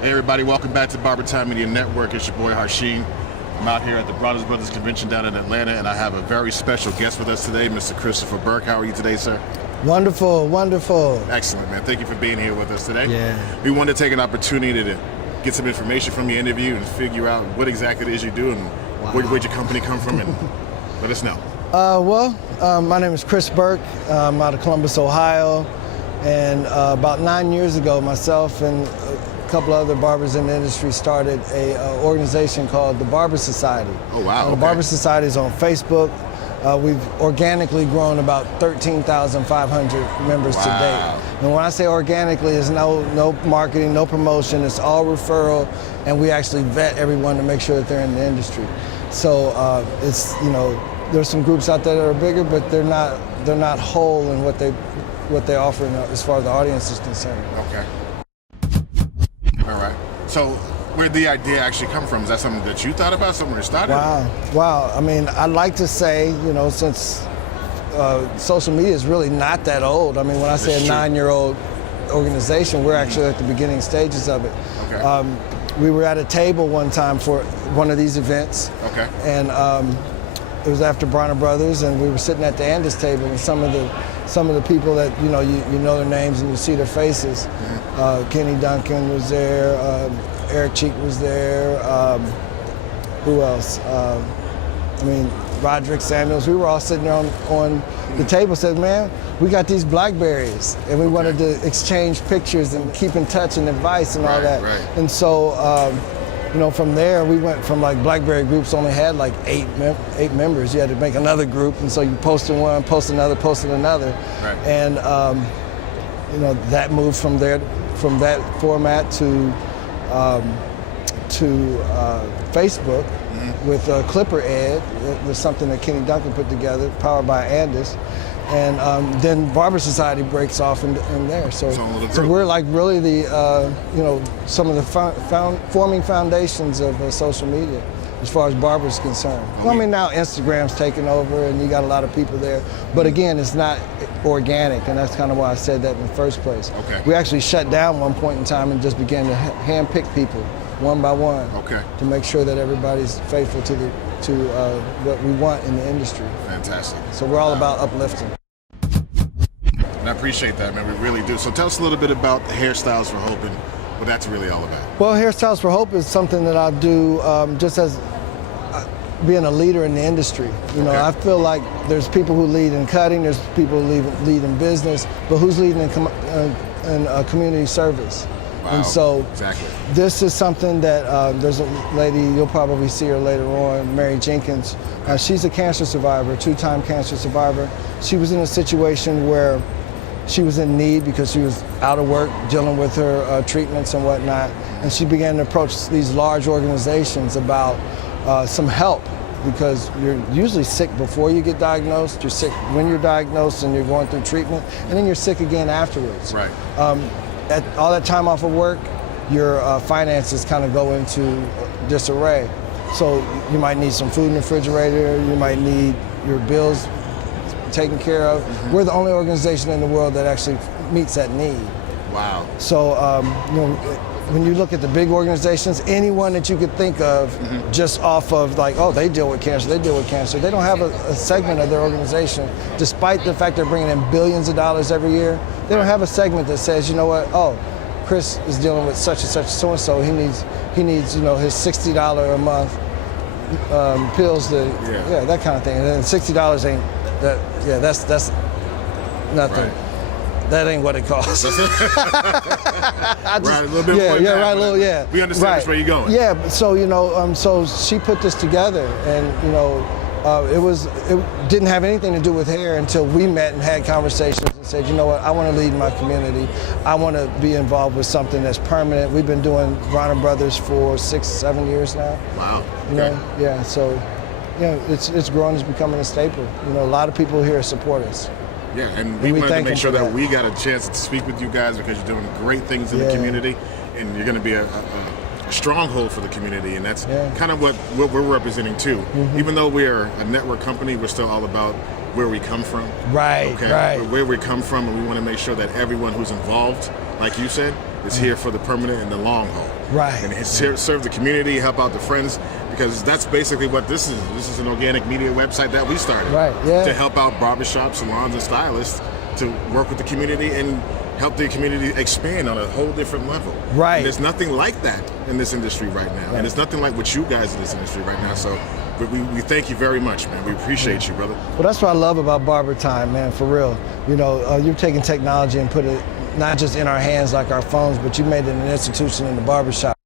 Hey everybody, welcome back to BarberTime Media Network. It's your boy Harshin. I'm out here at the Bronner Brothers convention down in Atlanta, and I have a very special guest with us today, Mr. Christopher Burke. How are you today, sir? Wonderful, wonderful. Excellent, man. Thank you for being here with us today. Yeah. We wanted to take an opportunity to get some information from your interview and figure out what exactly it is you do and where'd your company come from, and let us know. My name is Chris Burke. I'm out of Columbus, Ohio, and about 9 years ago, myself and a couple other barbers in the industry started a organization called the Barber Society. Oh, wow. The Okay. Barber Society is on Facebook. We've organically grown about 13,500 members to date. And when I say organically, it's no marketing, no promotion, it's all referral, and we actually vet everyone to make sure that they're in the industry. So there's some groups out there that are bigger, but they're not whole in what they offer as far as the audience is concerned. Okay. All right. So where'd the idea actually come from? Is that something that you thought about, something that started? Wow. I mean, I'd like to say, since social media is really not that old. I mean, when I say a 9-year-old organization, we're actually at the beginning stages of it. Okay. We were at a table one time for one of these events. Okay. And it was after Bronner Brothers, and we were sitting at the Andes table, and some of the people that you know their names and you see their faces. Kenny Duncan was there. Eric Cheek was there. Who else? Roderick Samuels. We were all sitting there on the table. Said, "Man, we got these Blackberries, and we wanted to exchange pictures and keep in touch and advice and all that." Right. And so, from there, we went from like BlackBerry groups only had like eight members. You had to make another group, and so you posted one, post another, posted another, Right. and that moved from that format to Facebook with Clipper Ed. It was something that Kenny Duncan put together, powered by Andes. And then Barber Society breaks off in there. So we're like really the, some of the forming foundations of social media as far as barbers concerned. Well, I mean, now Instagram's taking over and you got a lot of people there. But again, it's not organic, and that's kind of why I said that in the first place. Okay. We actually shut down one point in time and just began to handpick people one by one. Okay. To make sure that everybody's faithful to what we want in the industry. Fantastic. So we're all about uplifting. And I appreciate that, man. We really do. So tell us a little bit about Hairstyles for Hope and what that's really all about. Well, Hairstyles for Hope is something that I do just as being a leader in the industry. Okay. I feel like there's people who lead in cutting, there's people who lead in business, but who's leading in community service? Wow. And so exactly. This is something that there's a lady, you'll probably see her later on, Mary Jenkins. She's a cancer survivor, 2-time cancer survivor. She was in a situation where she was in need because she was out of work, dealing with her treatments and whatnot. And she began to approach these large organizations about some help, because you're usually sick before you get diagnosed, you're sick when you're diagnosed and you're going through treatment, and then you're sick again afterwards. Right. At all that time off of work, your finances kind of go into disarray. So you might need some food in the refrigerator, you might need your bills taken care of. Mm-hmm. We're the only organization in the world that actually meets that need. Wow. So when you look at the big organizations, anyone that you could think of, just off of like, oh, they deal with cancer, they don't have a segment of their organization, despite the fact they're bringing in billions of dollars every year, they don't have a segment that says, you know what, oh, Chris is dealing with such and such so-and-so, he needs his $60 a month pills to, that kind of thing. And then $60 ain't that, that's nothing. Right. That ain't what it costs. Right, a little bit more. We understand where you're going. Yeah, so so she put this together, and it didn't have anything to do with hair until we met and had conversations and said, you know what, I want to lead my community. I want to be involved with something that's permanent. We've been doing Bronner Brothers for 6-7 years now. Wow. Yeah. So, it's grown. It's becoming a staple. A lot of people here support us. Yeah, and we wanted to make sure that we got a chance to speak with you guys because you're doing great things in the community, and you're going to be a stronghold for the community, and that's kind of what we're representing too. Even though we are a network company, we're still all about where we come from. Right, right. Where we come from, and we want to make sure that everyone who's involved, like you said, is here for the permanent and the long haul. Right. And it's here to serve the community, help out the friends, because that's basically what this is. This is an organic media website that we started. Right, yeah. To help out barbershops, salons, and stylists to work with the community and help the community expand on a whole different level. Right. And there's nothing like that in this industry right now. And it's nothing like what you guys in this industry right now. So we thank you very much, man. We appreciate you, brother. Well, that's what I love about BarberTime, man, for real. You know, you're taking technology and put it not just in our hands like our phones, but you made it an institution in the barbershop.